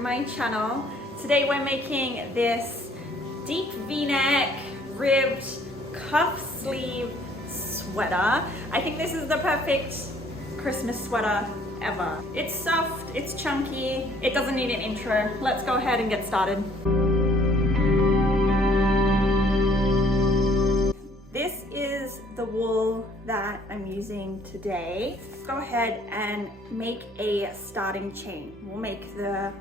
my channel. Today we're making this deep v-neck ribbed cuff sleeve sweater. I think this is the perfect Christmas sweater ever. It's soft, it's chunky, it doesn't need an intro. Let's go ahead and get started. This is the wool that I'm using today. Let's go ahead and make a starting chain. We'll make the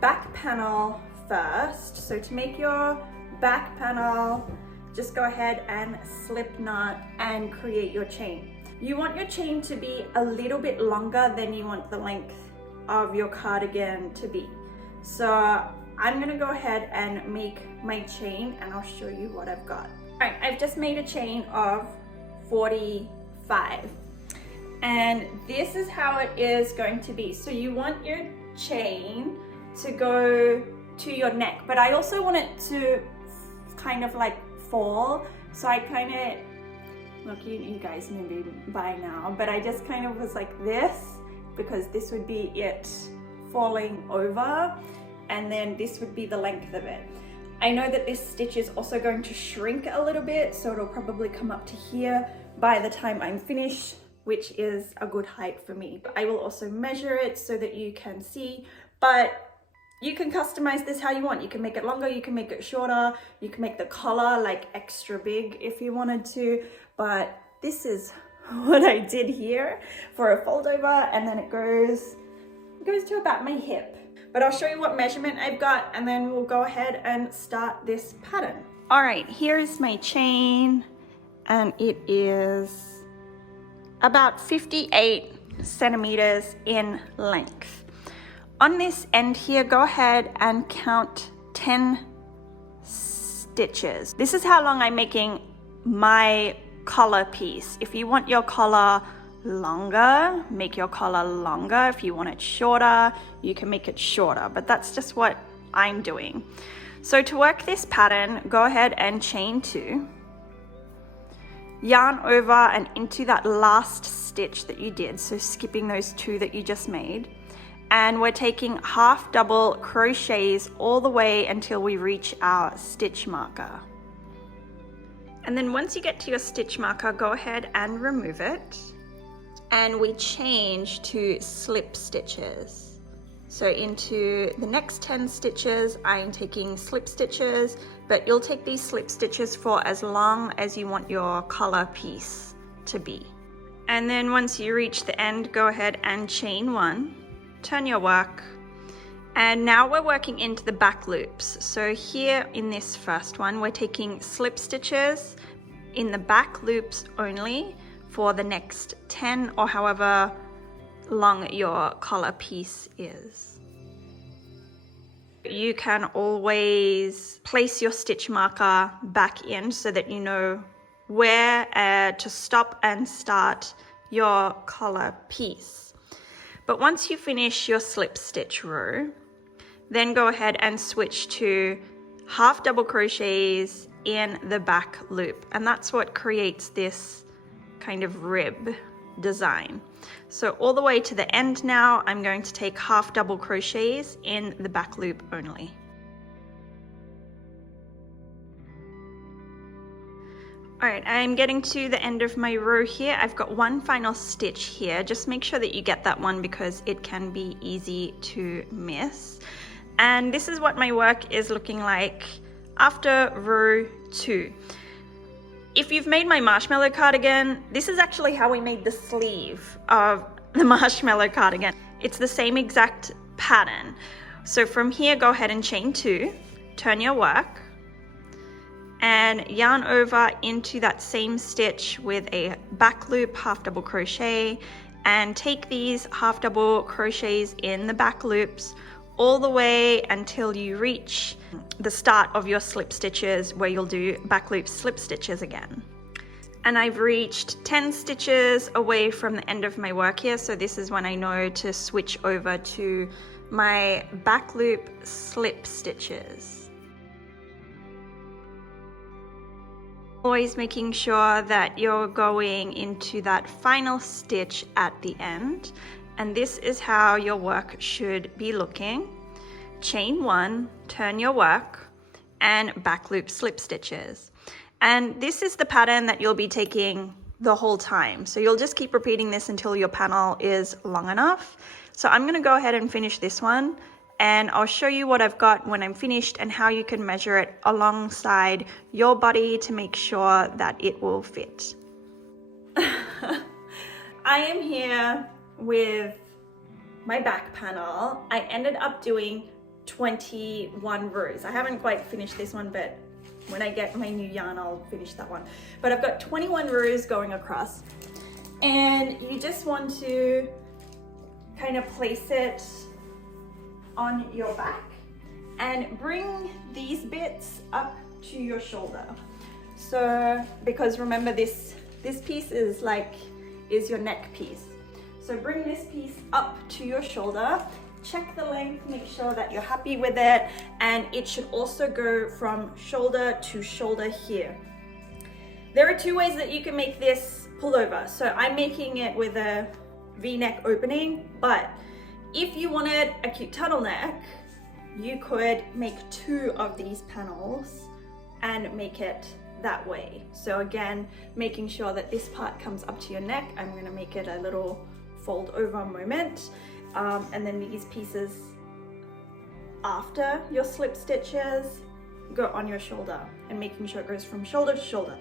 back panel first. So to make your back panel, just go ahead and slip knot and create your chain. You want your chain to be a little bit longer than you want the length of your cardigan to be. So I'm gonna go ahead and make my chain and I'll show you what I've got. All right, I've just made a chain of 45 and this is how it is going to be. So you want your chain to go to your neck, but I also want it to kind of like fall. So I kind of, look, you guys maybe by now, but I just kind of was like this because this would be it falling over and then this would be the length of it. I know that this stitch is also going to shrink a little bit, so it'll probably come up to here by the time I'm finished, which is a good height for me. But I will also measure it so that you can see, but you can customize this how you want. You can make it longer, you can make it shorter, you can make the collar like extra big if you wanted to, but this is what I did here for a fold over, and then it goes to about my hip. But I'll show you what measurement I've got and then we'll go ahead and start this pattern. All right, here's my chain and it is about 58 centimeters in length. On this end here, go ahead and count 10 stitches. This is how long I'm making my collar piece. If you want your collar longer, make your collar longer. If you want it shorter, you can make it shorter, but that's just what I'm doing. So to work this pattern, go ahead and chain 2, yarn over and into that last stitch that you did, so skipping those 2 that you just made, and we're taking half double crochets all the way until we reach our stitch marker. And then once you get to your stitch marker, go ahead and remove it. And we change to slip stitches. So into the next 10 stitches, I'm taking slip stitches, but you'll take these slip stitches for as long as you want your collar piece to be. And then once you reach the end, go ahead and chain 1, turn your work, and now we're working into the back loops. So here in this first one, we're taking slip stitches in the back loops only for the next 10 or however long your collar piece is. You can always place your stitch marker back in so that you know where to stop and start your collar piece. But once you finish your slip stitch row, then go ahead and switch to half double crochets in the back loop, and that's what creates this kind of rib design. So all the way to the end now, I'm going to take half double crochets in the back loop only. All right, I'm getting to the end of my row here. I've got one final stitch here. Just make sure that you get that one because it can be easy to miss. And this is what my work is looking like after row 2. If you've made my marshmallow cardigan, this is actually how we made the sleeve of the marshmallow cardigan. It's the same exact pattern. So from here, go ahead and chain 2, turn your work, and yarn over into that same stitch with a back loop, half double crochet, and take these half double crochets in the back loops all the way until you reach the start of your slip stitches where you'll do back loop slip stitches again. And I've reached 10 stitches away from the end of my work here, so this is when I know to switch over to my back loop slip stitches. Always making sure that you're going into that final stitch at the end, and this is how your work should be looking. chain 1, turn your work, and back loop slip stitches. And this is the pattern that you'll be taking the whole time. So you'll just keep repeating this until your panel is long enough. So I'm gonna go ahead and finish this one, and I'll show you what I've got when I'm finished and how you can measure it alongside your body to make sure that it will fit. I am here with my back panel. I ended up doing 21 rows. I haven't quite finished this one, but when I get my new yarn, I'll finish that one. But I've got 21 rows going across, and you just want to kind of place it on your back and bring these bits up to your shoulder. So, because remember this piece is your neck piece. So bring this piece up to your shoulder, check the length, make sure that you're happy with it, and it should also go from shoulder to shoulder here. There are 2 ways that you can make this pullover. So I'm making it with a V-neck opening, but if you wanted a cute turtleneck, you could make 2 of these panels and make it that way. So again, making sure that this part comes up to your neck, I'm gonna make it a little fold over moment. And then these pieces after your slip stitches go on your shoulder, and making sure it goes from shoulder to shoulder.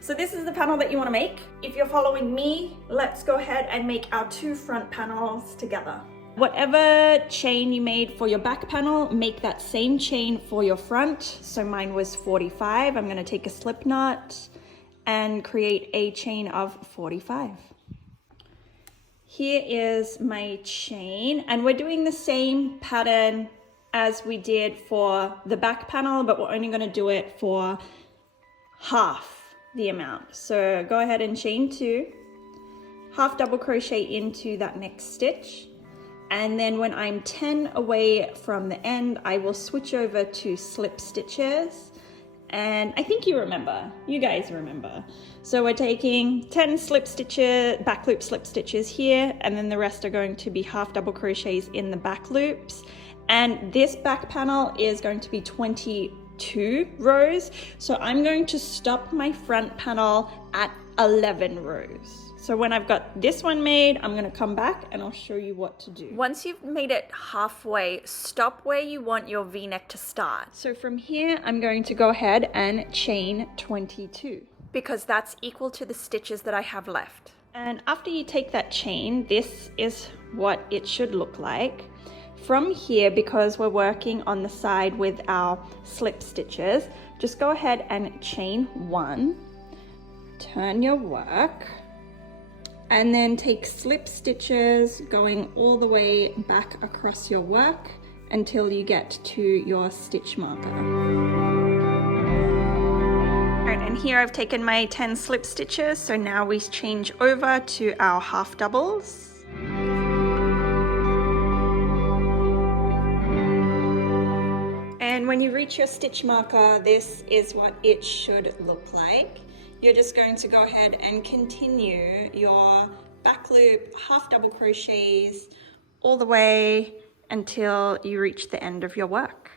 So this is the panel that you want to make. If you're following me, let's go ahead and make our 2 front panels together. Whatever chain you made for your back panel, make that same chain for your front. So mine was 45. I'm going to take a slip knot and create a chain of 45. Here is my chain, and we're doing the same pattern as we did for the back panel, but we're only going to do it for half the amount. So go ahead and chain 2, half double crochet into that next stitch, and then when I'm 10 away from the end, I will switch over to slip stitches. And I think you guys remember. So we're taking 10 slip stitches, back loop slip stitches here, and then the rest are going to be half double crochets in the back loops. And this back panel is going to be 22 rows. So I'm going to stop my front panel at 11 rows. So when I've got this one made, I'm gonna come back and I'll show you what to do. Once you've made it halfway, stop where you want your V-neck to start. So from here, I'm going to go ahead and chain 22, because that's equal to the stitches that I have left. And after you take that chain, this is what it should look like. From here, because we're working on the side with our slip stitches, just go ahead and chain 1, turn your work, and then take slip stitches going all the way back across your work until you get to your stitch marker. All right, and here I've taken my 10 slip stitches, so now we change over to our half doubles. And when you reach your stitch marker, this is what it should look like. You're just going to go ahead and continue your back loop, half double crochets all the way until you reach the end of your work.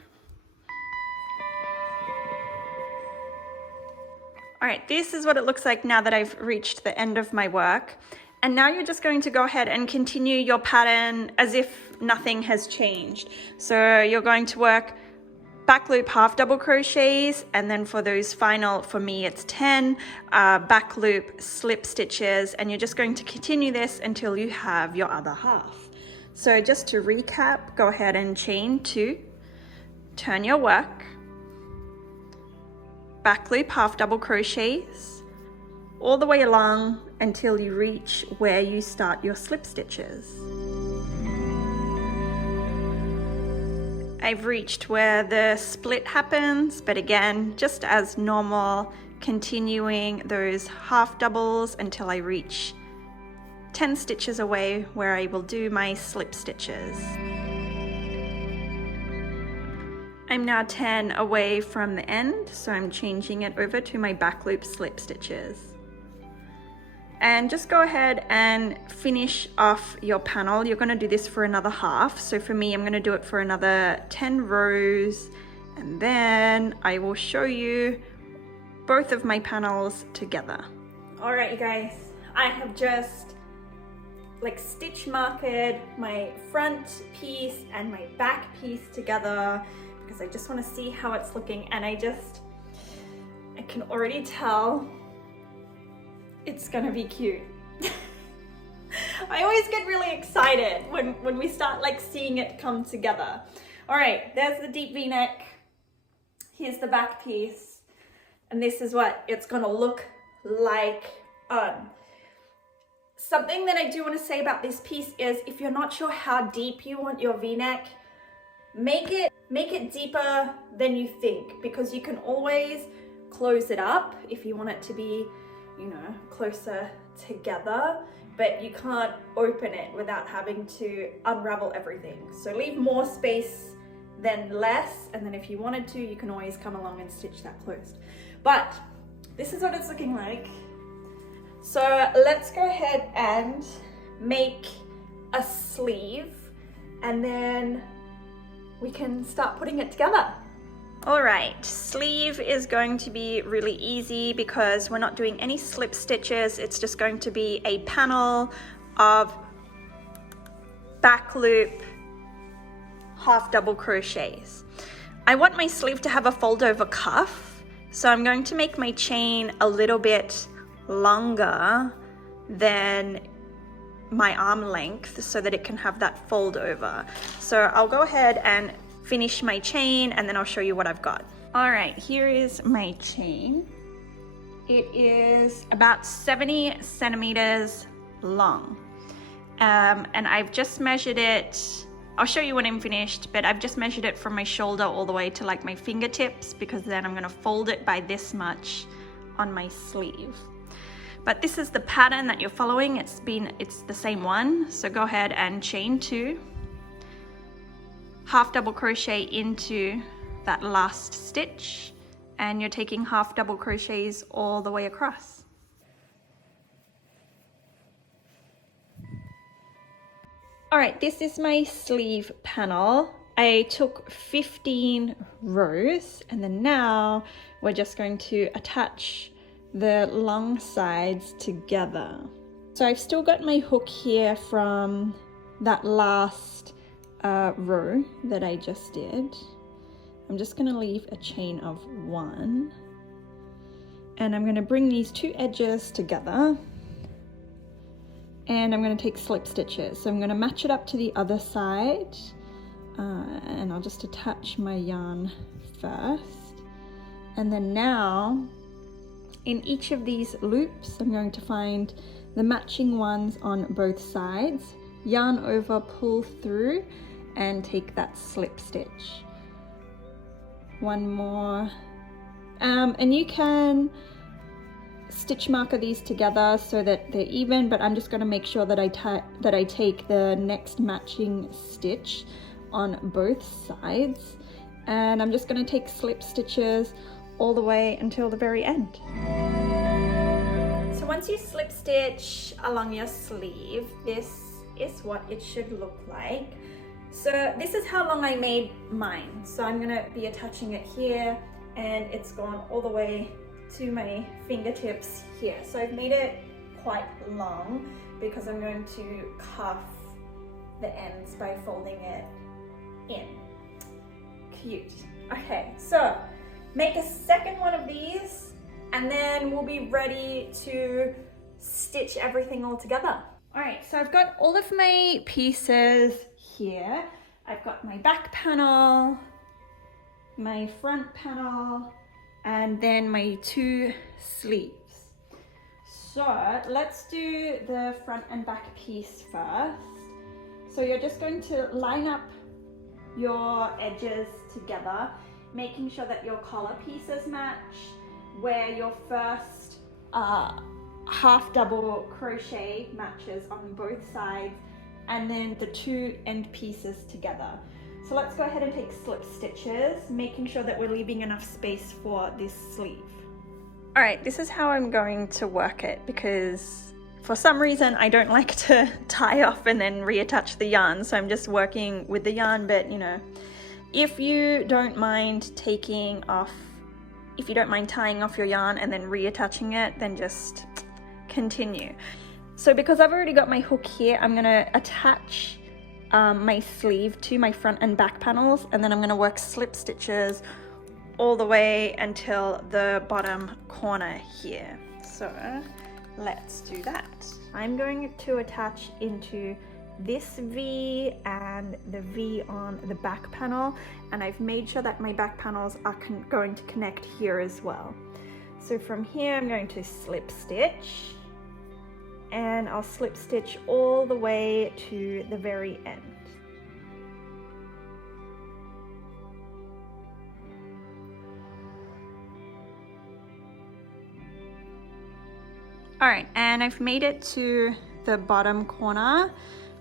All right, this is what it looks like now that I've reached the end of my work. And now you're just going to go ahead and continue your pattern as if nothing has changed. So you're going to work back loop half double crochets, and then for those final, for me it's 10 back loop slip stitches, and you're just going to continue this until you have your other half. So just to recap, go ahead and chain 2, turn your work, back loop half double crochets all the way along until you reach where you start your slip stitches. I've reached where the split happens, but again, just as normal, continuing those half doubles until I reach 10 stitches away where I will do my slip stitches. I'm now 10 away from the end, so I'm changing it over to my back loop slip stitches. And just go ahead and finish off your panel. You're going to do this for another half. So for me, I'm going to do it for another 10 rows, and then I will show you both of my panels together. All right, you guys, I have just like stitch marked my front piece and my back piece together because I just want to see how it's looking, and I can already tell it's gonna be cute. I always get really excited when we start like seeing it come together. All right, there's the deep V-neck. Here's the back piece. And this is what it's gonna look like on. Something that I do want to say about this piece is if you're not sure how deep you want your V-neck, make it deeper than you think, because you can always close it up if you want it to be, you know, closer together, but you can't open it without having to unravel everything. So leave more space than less, and then if you wanted to, you can always come along and stitch that closed. But this is what it's looking like. So let's go ahead and make a sleeve, and then we can start putting it together. All right, sleeve is going to be really easy because we're not doing any slip stitches. It's just going to be a panel of back loop half double crochets. I want my sleeve to have a fold over cuff, so I'm going to make my chain a little bit longer than my arm length so that it can have that fold over. So I'll go ahead and finish my chain, and then I'll show you what I've got. All right, here is my chain. It is about 70 centimeters long. And I've just measured it. I'll show you when I'm finished, but I've just measured it from my shoulder all the way to like my fingertips, because then I'm gonna fold it by this much on my sleeve. But this is the pattern that you're following. It's the same one. So go ahead and chain 2. Half double crochet into that last stitch, and you're taking half double crochets all the way across. All right, this is my sleeve panel. I took 15 rows, and then now we're just going to attach the long sides together. So I've still got my hook here from that last row that I just did. I'm just going to leave a chain of 1, and I'm going to bring these 2 edges together, and I'm going to take slip stitches. So I'm going to match it up to the other side, and I'll just attach my yarn first, and then now in each of these loops I'm going to find the matching ones on both sides, yarn over, pull through, and take that slip stitch. One more, and you can stitch marker these together so that they're even, but I'm just going to make sure that I take the next matching stitch on both sides, and I'm just going to take slip stitches all the way until the very end. So once you slip stitch along your sleeve, this is what it should look like. So this is how long I made mine. So I'm gonna be attaching it here, and it's gone all the way to my fingertips here. So I've made it quite long because I'm going to cuff the ends by folding it in. Cute. Okay, so make a second one of these, and then we'll be ready to stitch everything all together. All right, so I've got all of my pieces here. I've got my back panel, my front panel, and then my 2 sleeves. So let's do the front and back piece first. So you're just going to line up your edges together, making sure that your collar pieces match, where your first half double crochet matches on both sides, and then the 2 end pieces together. So let's go ahead and take slip stitches, making sure that we're leaving enough space for this sleeve. All right, this is how I'm going to work it, because for some reason I don't like to tie off and then reattach the yarn, so I'm just working with the yarn. But you know, if you don't mind tying off your yarn and then reattaching it, then just continue. So because I've already got my hook here, I'm gonna attach my sleeve to my front and back panels, and then I'm gonna work slip stitches all the way until the bottom corner here. So let's do that. I'm going to attach into this V and the V on the back panel, and I've made sure that my back panels are going to connect here as well. So from here I'm going to slip stitch, and I'll slip stitch all the way to the very end. All right, and I've made it to the bottom corner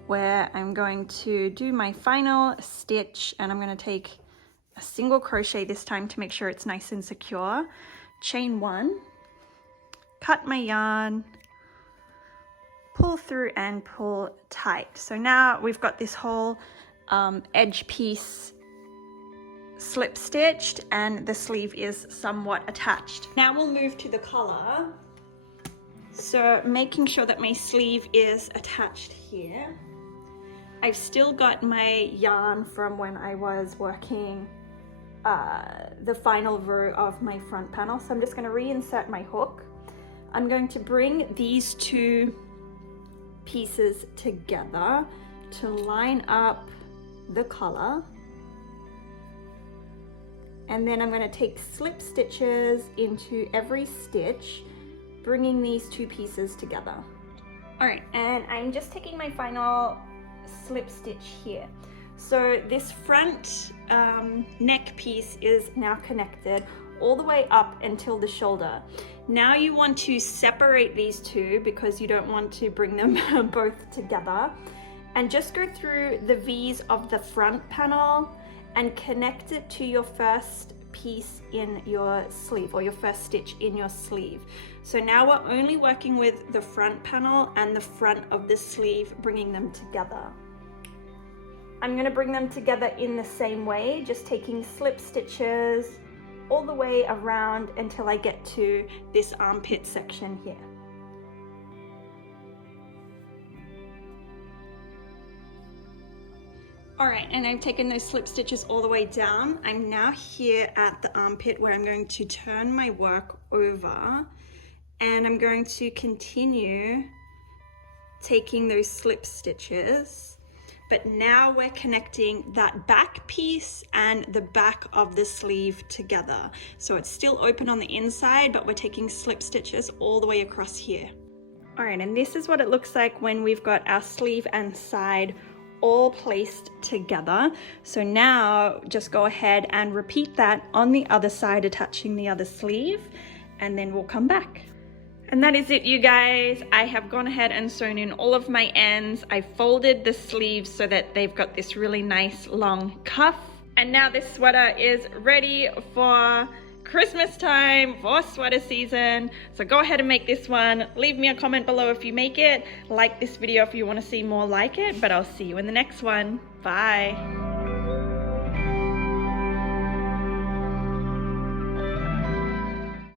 where I'm going to do my final stitch, and I'm going to take a single crochet this time to make sure it's nice and secure. Chain 1, cut my yarn, pull through and pull tight. So now we've got this whole edge piece slip stitched, and the sleeve is somewhat attached. Now we'll move to the collar. So making sure that my sleeve is attached here. I've still got my yarn from when I was working the final row of my front panel. So I'm just going to reinsert my hook. I'm going to bring these two pieces together to line up the collar. And then I'm going to take slip stitches into every stitch, bringing these two pieces together. All right, and I'm just taking my final slip stitch here. So this front neck piece is now connected all the way up until the shoulder. Now you want to separate these two because you don't want to bring them both together, and just go through the V's of the front panel and connect it to your first piece in your sleeve, or your first stitch in your sleeve. So now we're only working with the front panel and the front of the sleeve, bringing them together. I'm going to bring them together in the same way, just taking slip stitches all the way around until I get to this armpit section here. All right, and I've taken those slip stitches all the way down. I'm now here at the armpit where I'm going to turn my work over, and I'm going to continue taking those slip stitches. But now we're connecting that back piece and the back of the sleeve together. So it's still open on the inside, but we're taking slip stitches all the way across here. All right, and this is what it looks like when we've got our sleeve and side all placed together. So now just go ahead and repeat that on the other side, attaching the other sleeve, and then we'll come back. And that is it, you guys. I have gone ahead and sewn in all of my ends. I folded the sleeves so that they've got this really nice long cuff. And now this sweater is ready for Christmas time, for sweater season. So go ahead and make this one. Leave me a comment below if you make it. Like this video if you want to see more like it, but I'll see you in the next one. Bye.